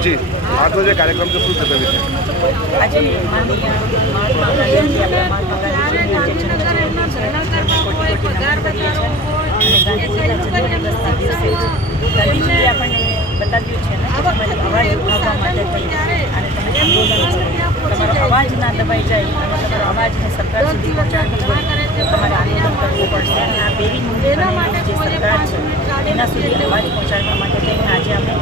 જી. આજનો જે કાર્યક્રમ છે શું વિશે જન્મજયંતિ છે અવાજ ના દબાઈ જાય અવાજને સરકાર સુધી પહોંચાડવી હોય તો તમારે આંદોલન કરવું પડશે. અને આ બેરી મુંડેની જે સરકાર છે એના સુધી અવાજ પહોંચાડવા માટે થઈને આજે અમે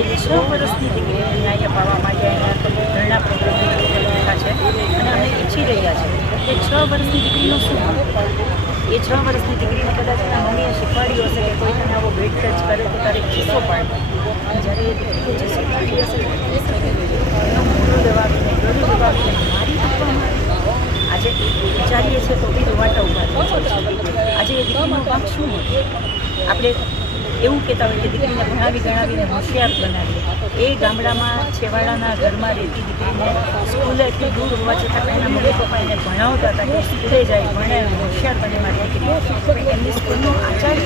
એ છ વર્ષની દીકરીને ન્યાય અપાવવા માટે ધરણા પ્રોગ્રામ છે. અને અમે ઈચ્છી રહ્યા છીએ કે છ વર્ષની દીકરીનો શું એ છ વર્ષની દીકરીને કદાચ એના મમ્મીએ શીખવાડ્યું હશે કે કોઈ તને આવો ભેટ ટચ કરે તો તારે કિસ્સો પાડ જ્યારે એ દીકરી હશે તો એ શીખી એનો મોઢું દબાવીને ગળું દબાવીને મારી નાખવામાં આવી. આજે વિચારીએ છીએ તો બી રોવાટા ઊભા આજે એ દીકરીનો વાંક શું હોય આપણે એવું કહેતા હોય કે દીકરીને ભણાવી ગણાવીને હોશિયાર બનાવીએ. એ ગામડામાં છેવાડાના ઘરમાં રહેતી દીકરીને એટલી દૂર હોવા છતાં પણ એના મમ્મી પપ્પા એને ભણાવતા હતા કે સ્કૂલે જાય, ભણે હોશિયાર બને મારી દીકરી એમની સ્કૂલનો આચાર્ય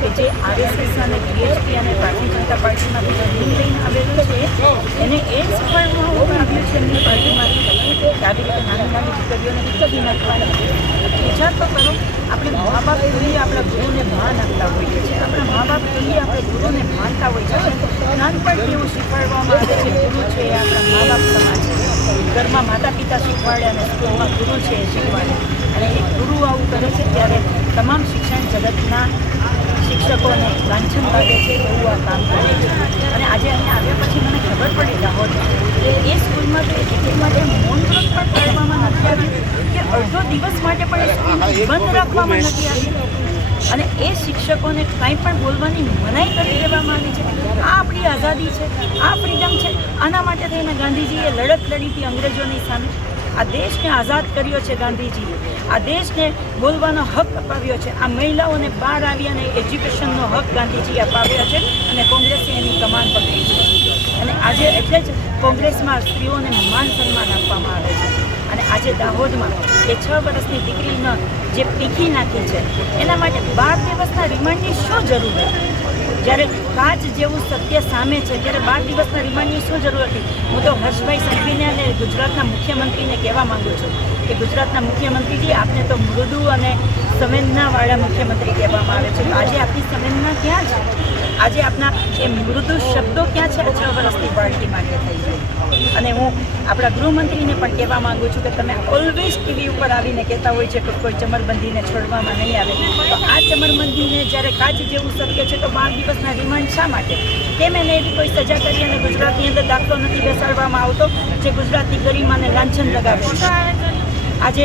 કે જે આરએસએસ અને બીએચપી અને ભારતીય જનતા પાર્ટીમાં ટ્રેનિંગ લઈને આવેલો છે, એને એ શીખવાડવામાં આવ્યું છે એમની પાર્ટીમાંથી? આવી રીતે નાની નાની તો કરો, આપણે મા બાપ જોઈએ આપણા ગુરુને માન આપતા હોઈએ છીએ. આપણા મા બાપ જોઈએ આપણે ગુરુને માનતા હોઈએ છીએ. નાનપણથી એવું શીખવાડવામાં આવે છે, ગુરુ છે, આપણા મા બાપ સમાજ છે. ઘરમાં માતા પિતા શીખવાડે અને સ્કૂલમાં ગુરુ છે એ શીખવાડે. અને એ ગુરુ આવું કરે છે, ત્યારે તમામ શિક્ષણ જગતના શિક્ષકોને વાંચન લાગે છે એવું આ કામ કરે છે. અને આજે અહીંયા આવ્યા પછી મને ખબર પડી દાહોદ કે એ સ્કૂલમાં તો એ માટે મૌન વ્રત પણ પાડવામાં નથી આવ્યું કે અડધો દિવસ માટે પણ એ સ્કૂલને બંધ રાખવામાં નથી આવી. અને એ શિક્ષકોને કાંઈ પણ બોલવાની મનાઈ કરી દેવામાં આવી છે. આ આપણી આઝાદી છે આ ફ્રીડમ છે. આના માટે થઈને ગાંધીજીએ લડત લડી હતી અંગ્રેજોની સામે. આ દેશને આઝાદ કર્યો છે ગાંધીજીએ. આ દેશને બોલવાનો હક અપાવ્યો છે. આ મહિલાઓને બહાર આવી અને એજ્યુકેશનનો હક ગાંધીજીએ અપાવ્યો છે અને કોંગ્રેસે એની કમાન પકડી છે. અને આજે એટલે જ કોંગ્રેસમાં સ્ત્રીઓને માન સન્માન આપવામાં આવે છે. અને આજે દાહોદમાં એ છ વર્ષની દીકરીનો જે પીખી નાખી છે, એના માટે બાર દિવસના રિમાન્ડની શું જરૂર હતી જ્યારે કાચ જેવું સત્ય સામે છે, ત્યારે બાર દિવસના રિમાન્ડની શું જરૂર હતી? હું તો હર્ષભાઈ સંઘવીને અને ગુજરાતના મુખ્યમંત્રીને કહેવા માંગુ છું કે ગુજરાતના મુખ્યમંત્રીજી, આપને તો મૃદુ અને સંવેદનાવાળા મુખ્યમંત્રી કહેવામાં આવે છે. આજે આપની સંવેદના ક્યાં છે? આજે આપના એ મૃદુ શબ્દો ક્યાં છે? આ છ વર્ષની પાર્ટી માટે થઈ જાય અને હું આપણા ગૃહમંત્રીને પણ કહેવા માંગુ છું કે તમે ઓલવેઝ ટીવી ઉપર આવીને કહેતા હોય છે કે કોઈ ચમરબંધીને છોડવામાં નહીં આવે. તો આ ચમરબંધીને જ્યારે કાચ જેવું સત્ય છે, તો બાર દિવસના રિમાન્ડ શા માટે? કેમ એને એવી કોઈ સજા કરી અને ગુજરાતની અંદર દાખલો નથી બેસાડવામાં આવતો જે ગુજરાતની ગરિમાને લાંછન લગાવે આજે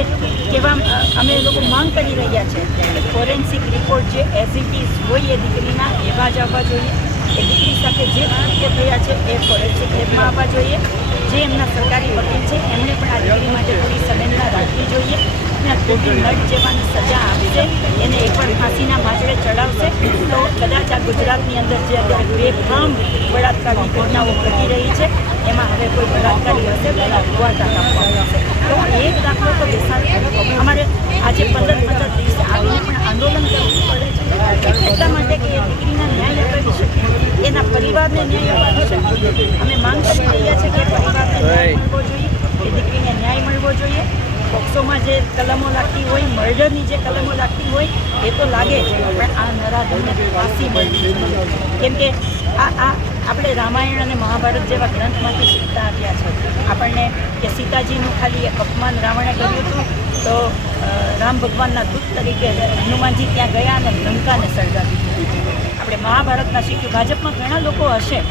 કેવા અમે લોકો માંગ કરી રહ્યા છે ફોરેન્સિક રિપોર્ટ જે એઝ ઇઝ હોય એ દીકરીના એવા જ આવવા જોઈએ. એ દીકરી સાથે જે કૃત્ય થયા છે એ ફોરેન્સિક લેબમાં આવવા જોઈએ. જે એમના સરકારી વકીલ છે, એમણે પણ આ દીકરી માટે થોડી સંવેદના રાખવી જોઈએ. અને ખોટી નટ જેવાની સજા આપશે એને એકવાર ફાંસીના માછડે ચડાવશે, તો કદાચ આ ગુજરાતની અંદર જે અત્યારે બેફામ બળાત્કારની ઘટનાઓ ઘટી રહી છે, એમાં હવે કોઈ બળાત્કારી હશે તો એના આવશે તો એક દાખલો તો બેસાડ. અમારે આજે પંદર પંદર દિવસે આવીને પણ આંદોલન કરવું પડે છે. એટલા માટે કે એ દીકરીના ન્યાય અપાવી શકે એના પરિવારને ન્યાય અપાવી શકે અમે માંગ કરી રહ્યા છીએ કે પરિવારને ન્યાય મળવો જોઈએ એ દીકરીને ન્યાય મળવો જોઈએ પોક્સોમાં જે કલમો લાગતી હોય, મર્ડરની જે કલમો લાગતી હોય, એ તો લાગે છે. પણ આ નરાધમને ફાંસી મળવી કેમ કે આ આ આપણે રામાયણ અને મહાભારત જેવા ગ્રંથમાંથી શીખતા આવ્યા છે. આપણને કે સીતાજીનું ખાલી અપમાન રાવણે કર્યું હતું, તો રામ ભગવાનના દૂત તરીકે હનુમાનજી ત્યાં ગયા અને લંકાને સળગાવી આપણે મહાભારતમાં શીખ્યું. ભાજપમાં ઘણા લોકો હશે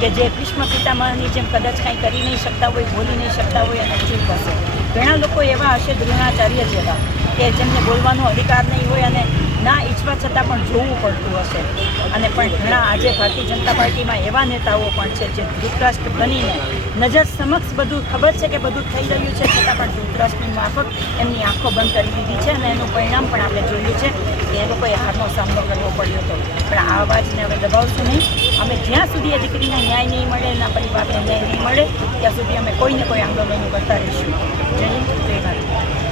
કે જે કૃષ્ણ પિતામહની જેમ કદાચ કાંઈ કરી નહીં શકતા હોય, બોલી નહીં શકતા હોય અને ચૂપ હશે ઘણા લોકો એવા હશે દ્રોણાચાર્ય જેવા કે જેમને બોલવાનો અધિકાર નહીં હોય અને ના ઈચ્છવા છતાં પણ જોવું પડતું હશે. અને પણ ઘણા આજે ભારતીય જનતા પાર્ટીમાં એવા નેતાઓ પણ છે જે ધૃતરાષ્ટ્ર બનીને નજર સમક્ષ બધું ખબર છે કે બધું થઈ રહ્યું છે, છતાં પણ ધૃતરાષ્ટ્રની માફક એમની આંખો બંધ કરી દીધી છે અને એનું પરિણામ પણ આપણે જોયું છે કે એ લોકોએ હારનો સામનો કરવો પડ્યો હતો. પણ આ અવાજને હવે દબાવશું નહીં. અમે જ્યાં સુધી એ દીકરીને ન્યાય નહીં મળે, એના પરિવારને ન્યાય નહીં મળે, ત્યાં સુધી અમે કોઈને કોઈ આંદોલનો કરતા રહીશું. જય જય ભારત.